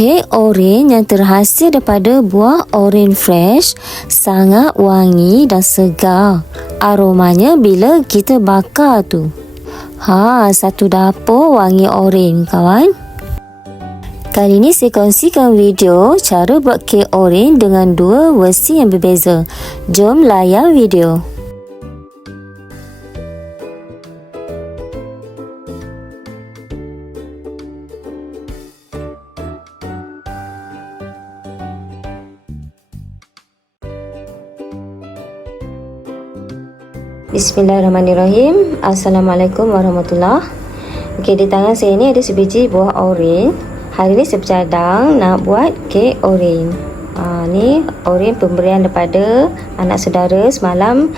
Kek oren yang terhasil daripada buah oren fresh sangat wangi dan segar. Aromanya bila kita bakar tu. Ha, satu dapur wangi oren kawan. Kali ini saya kongsikan video cara buat kek oren dengan dua versi yang berbeza. Jom layan video. Bismillahirrahmanirrahim. Assalamualaikum warahmatullahi Okey, di tangan saya ni ada sebiji buah oren. Hari ni saya bercadang nak buat kek oren. Ha, ni oren pemberian daripada anak saudara semalam.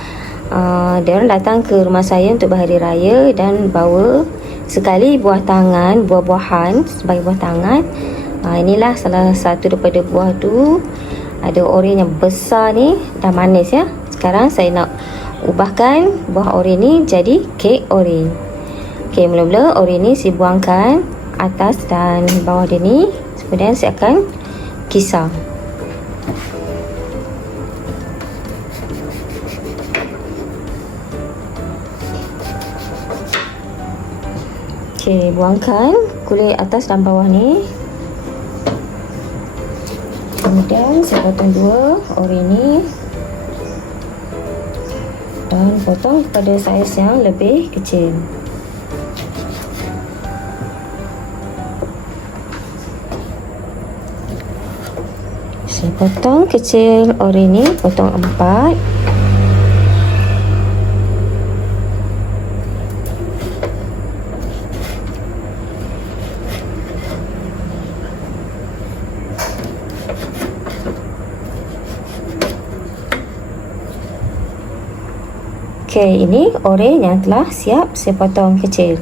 Uh, dia datang ke rumah saya untuk berhari raya dan bawa sekali buah tangan, buah-buahan sebagai buah tangan. Ha, inilah salah satu daripada buah tu. Ada oren yang besar ni, dah manis ya. Sekarang saya nak ubahkan buah oren ni jadi kek oren. Okey, mula-mula oren ni saya buangkan atas dan bawah dia ni. Kemudian saya akan kisar. Okey, buangkan kulit atas dan bawah ni. Kemudian saya potong dua oren ni dan potong pada saiz yang lebih kecil. Saya potong kecil ori ni, potong empat. Okey, ini oren yang telah siap saya potong kecil.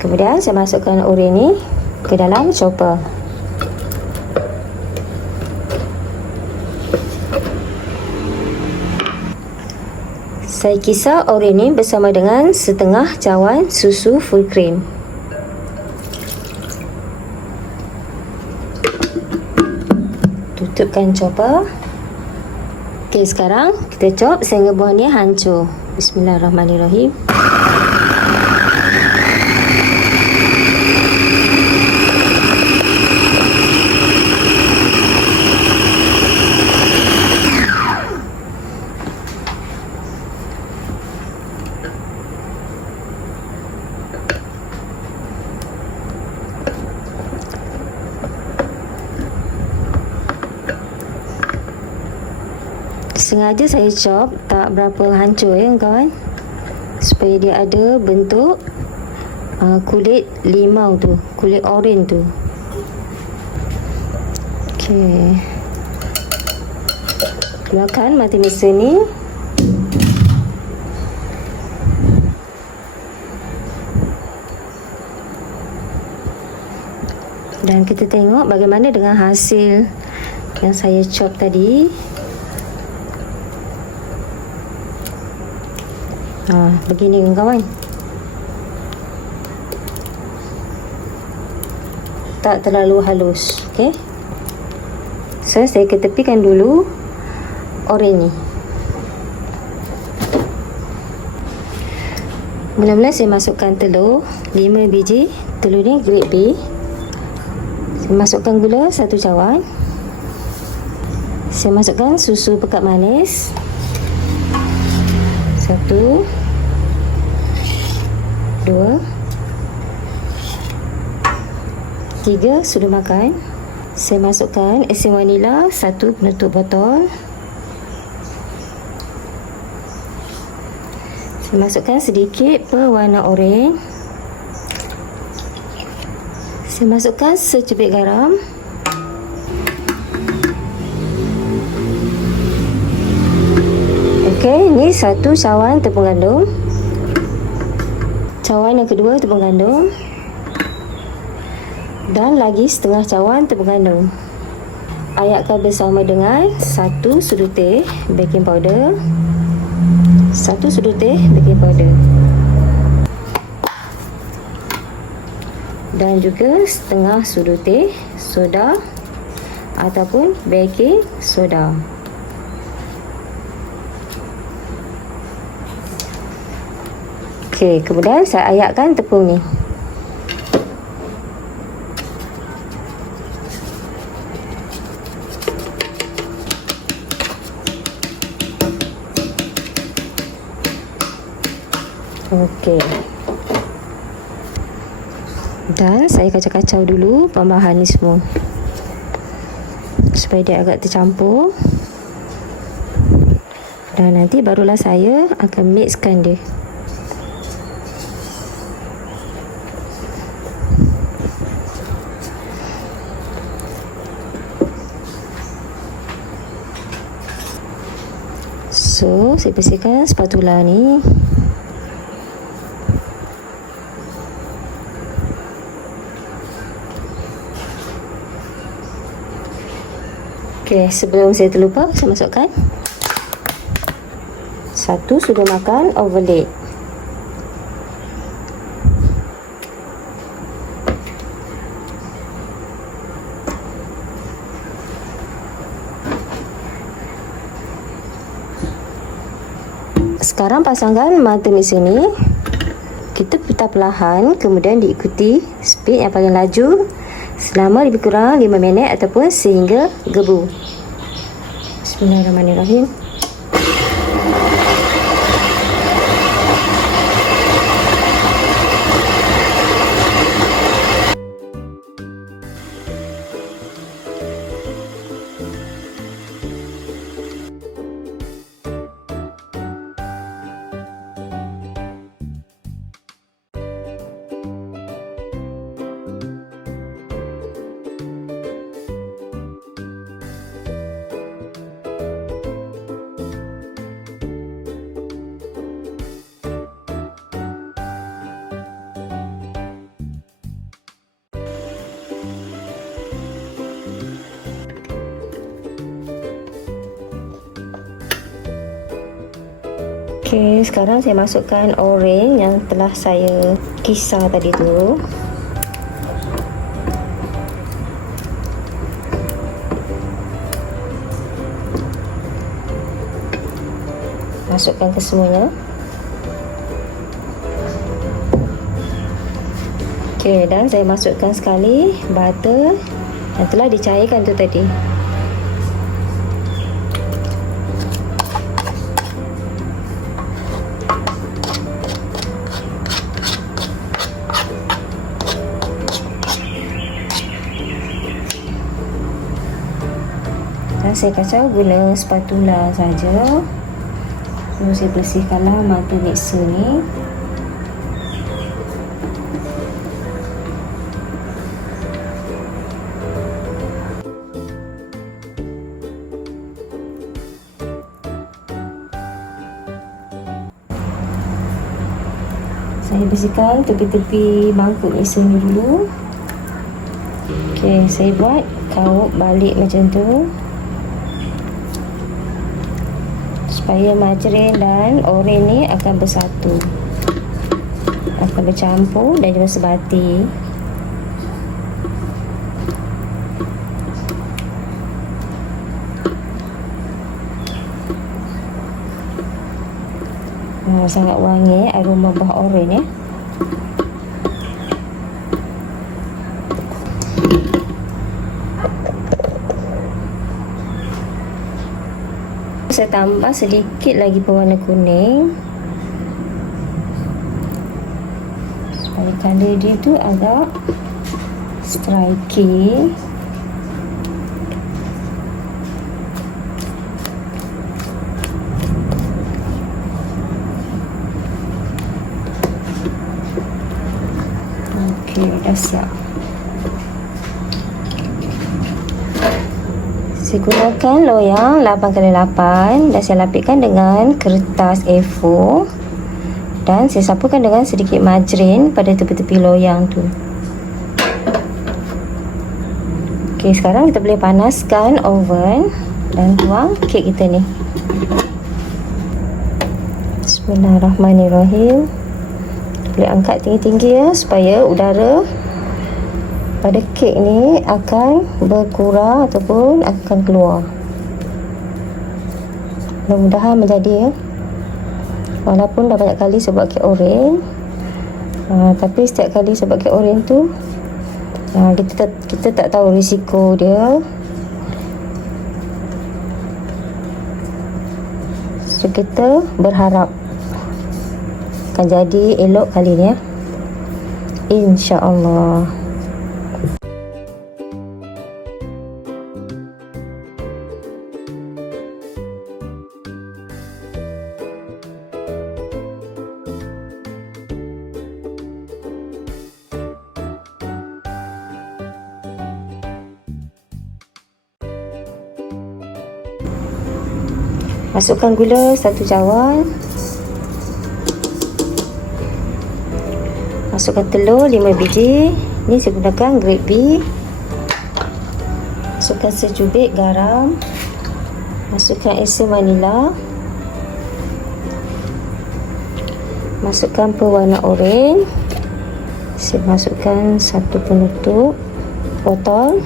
Kemudian saya masukkan oren ni ke dalam chopper. Saya kisar oren ni bersama dengan setengah cawan susu full cream. Tutupkan chopper. Okey, sekarang kita chop sehingga buah ni hancur. Bismillahirrahmanirrahim. Sengaja saya chop tak berapa hancur ya kawan. Supaya dia ada bentuk uh, kulit limau tu kulit oren tu. Okey. keluarkan mati mesin ni. Dan kita tengok bagaimana dengan hasil yang saya chop tadi Ha, begini kawan. Tak terlalu halus, okey? So, saya ketepikan dulu oren ni. Mula-mula saya masukkan telur 5 biji. Telur ni grade B. Saya masukkan gula satu cawan. Saya masukkan susu pekat manis satu. Dua. Tiga sudah makan. Saya masukkan esen vanila satu penutup botol. Saya masukkan sedikit pewarna oranye saya masukkan secubit garam Okey, ni satu cawan tepung gandum. Cawan yang kedua tepung gandum. Dan lagi setengah cawan tepung gandum. Ayatkan bersama dengan satu sudu teh baking powder. Satu sudu teh baking powder. dan juga setengah sudu teh soda ataupun baking soda. Okey, kemudian saya ayatkan tepung ni. Okey. Dan saya kacau-kacau dulu bahan ni semua. Supaya dia agak tercampur. Dan nanti barulah saya akan mixkan dia. So, saya bersihkan spatula ni. Okey, sebelum saya terlupa, saya masukkan satu sudah makan overlay. Sekarang pasangkan mata mesin ni. Kita putar perlahan, kemudian diikuti speed yang paling laju selama lebih kurang 5 minit ataupun sehingga gebu. Bismillahirrahmanirrahim. Okey, sekarang saya masukkan orange yang telah saya kisar tadi tu. Masukkan ke semuanya. Okey, dan saya masukkan sekali butter yang telah dicairkan tu tadi. Saya kacau guna spatula saja. So saya bersihkanlah mata mixer ni. Saya bersihkan tepi-tepi mangkuk mixer ni dulu. Ok saya buat kaut balik macam tu supaya margarin dan oren ni akan bersatu. Akan bercampur dan juga sebati. Oh, sangat wangi aroma buah oren ya saya tambah sedikit lagi pewarna kuning supaya color dia tu agak striking Okey, dah siap. Saya gunakan loyang 8x8 dan saya lapikkan dengan kertas A4 dan saya sapukan dengan sedikit margarin pada tepi-tepi loyang tu. Okey, sekarang kita boleh panaskan oven dan tuang kek kita ni. Bismillahirrahmanirrahim. Boleh angkat tinggi-tinggi ya supaya udara pada kek ni akan berkurang ataupun akan keluar. Mudah-mudahan menjadi ya walaupun dah banyak kali sebab kek oren uh, tapi setiap kali sebab kek oren tu uh, kita, tak, kita tak tahu risiko dia. So kita berharap akan jadi elok kali ni ya. insyaAllah Masukkan gula satu cawan. Masukkan telur lima biji. Ini saya gunakan grade B. Masukkan secubit garam. Masukkan esen vanila. Masukkan pewarna oranye. Saya masukkan satu penutup botol.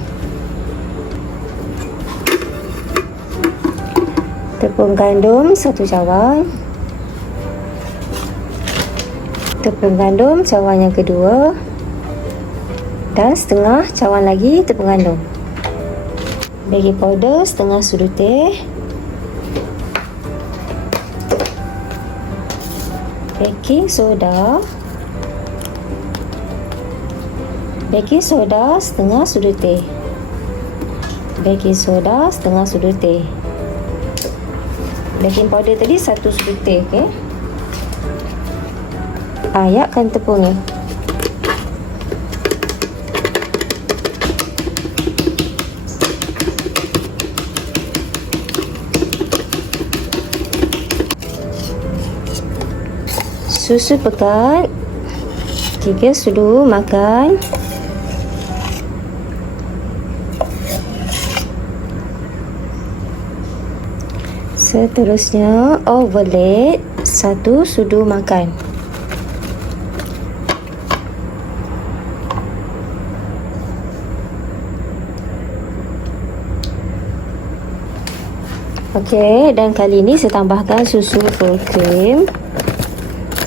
Tepung gandum satu cawan. Tepung gandum cawan yang kedua. Dan setengah cawan lagi tepung gandum. Baking powder setengah sudu teh baking soda. Baking soda setengah sudu teh baking soda setengah sudu teh baking powder tadi satu sebutir okey? Ayakkan tepungnya susu pekat. Tiga sudu makan Seterusnya overlay satu sudu makan. Okey, dan kali ini saya tambahkan susu full cream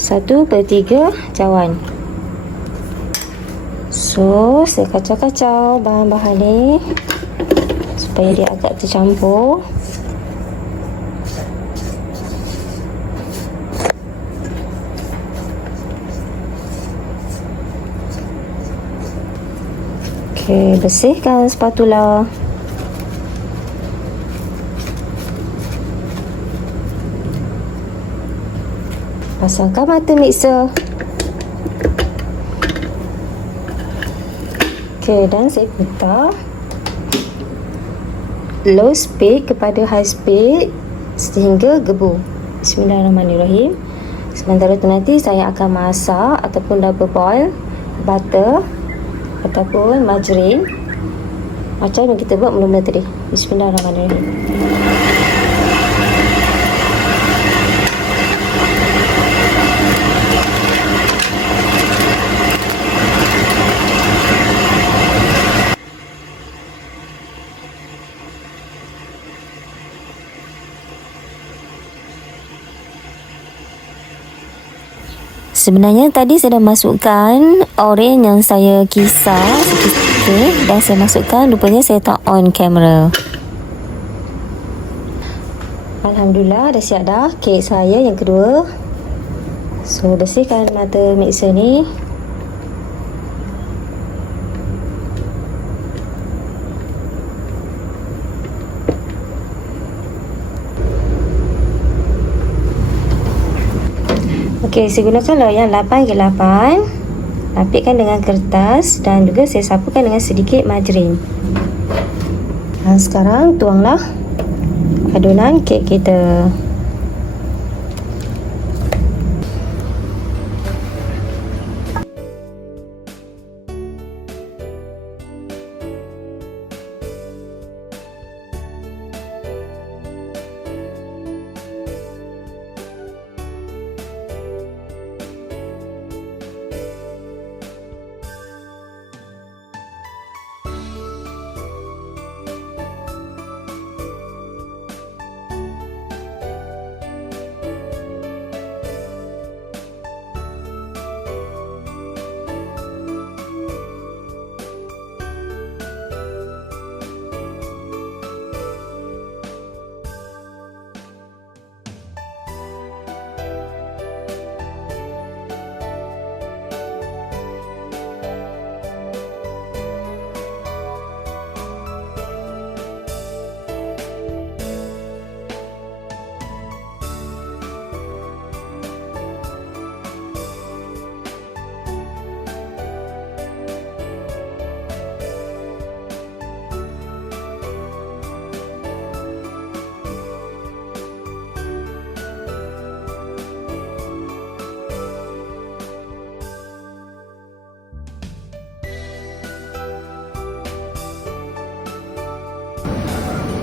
satu per tiga cawan. So, saya kacau-kacau bahan-bahan ni supaya dia agak tercampur. Okey, bersihkan spatula. Pasangkan mata mixer. Okey, dan saya putar low speed kepada high speed sehingga gebu. Bismillahirrahmanirrahim. Sementara itu nanti saya akan masak ataupun double boil butter ataupun margarin macam yang kita buat mula-mula tadi. Bismillahirrahmanirrahim Sebenarnya tadi saya dah masukkan oren yang saya kisar sikit dan saya masukkan rupanya saya tak on kamera. Alhamdulillah dah siap dah kek saya yang kedua. So bersihkan mata mixer ni. Okey, saya gunakan loyang 8 ke 8. Lapikkan dengan kertas dan juga saya sapukan dengan sedikit margarin. Dan sekarang tuanglah adunan kek kita.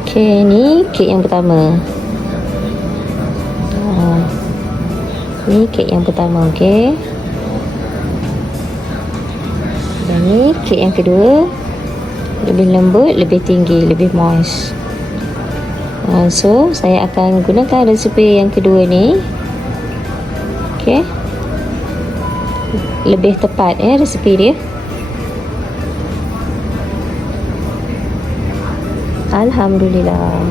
Okey, ni kek yang pertama. Ha. Ni kek yang pertama, okey. Dan ni kek yang kedua. Lebih lembut, lebih tinggi, lebih moist. Ha, so, saya akan gunakan resepi yang kedua ni. Okey. Lebih tepat eh resepi dia. Alhamdulillah.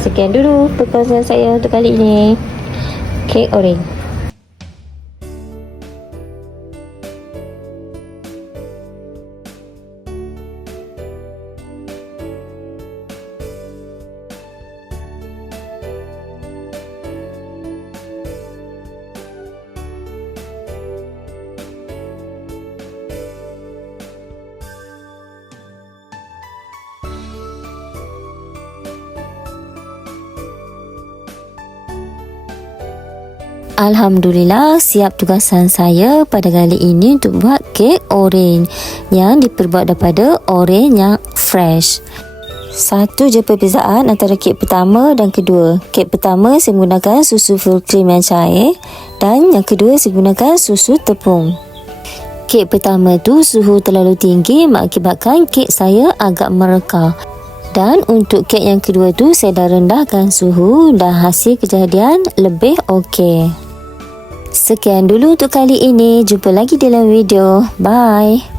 Sekian dulu perkongsian saya untuk kali ini. Kek orange. Alhamdulillah siap tugasan saya pada kali ini untuk buat kek orange yang diperbuat daripada orange yang fresh. Satu je perbezaan antara kek pertama dan kedua. Kek pertama saya menggunakan susu full cream yang cair dan yang kedua saya gunakan susu tepung. Kek pertama tu suhu terlalu tinggi mengakibatkan kek saya agak merekah. Dan untuk kek yang kedua tu saya dah rendahkan suhu dan hasil kejadian lebih okey. Sekian dulu untuk kali ini. Jumpa lagi dalam video. Bye.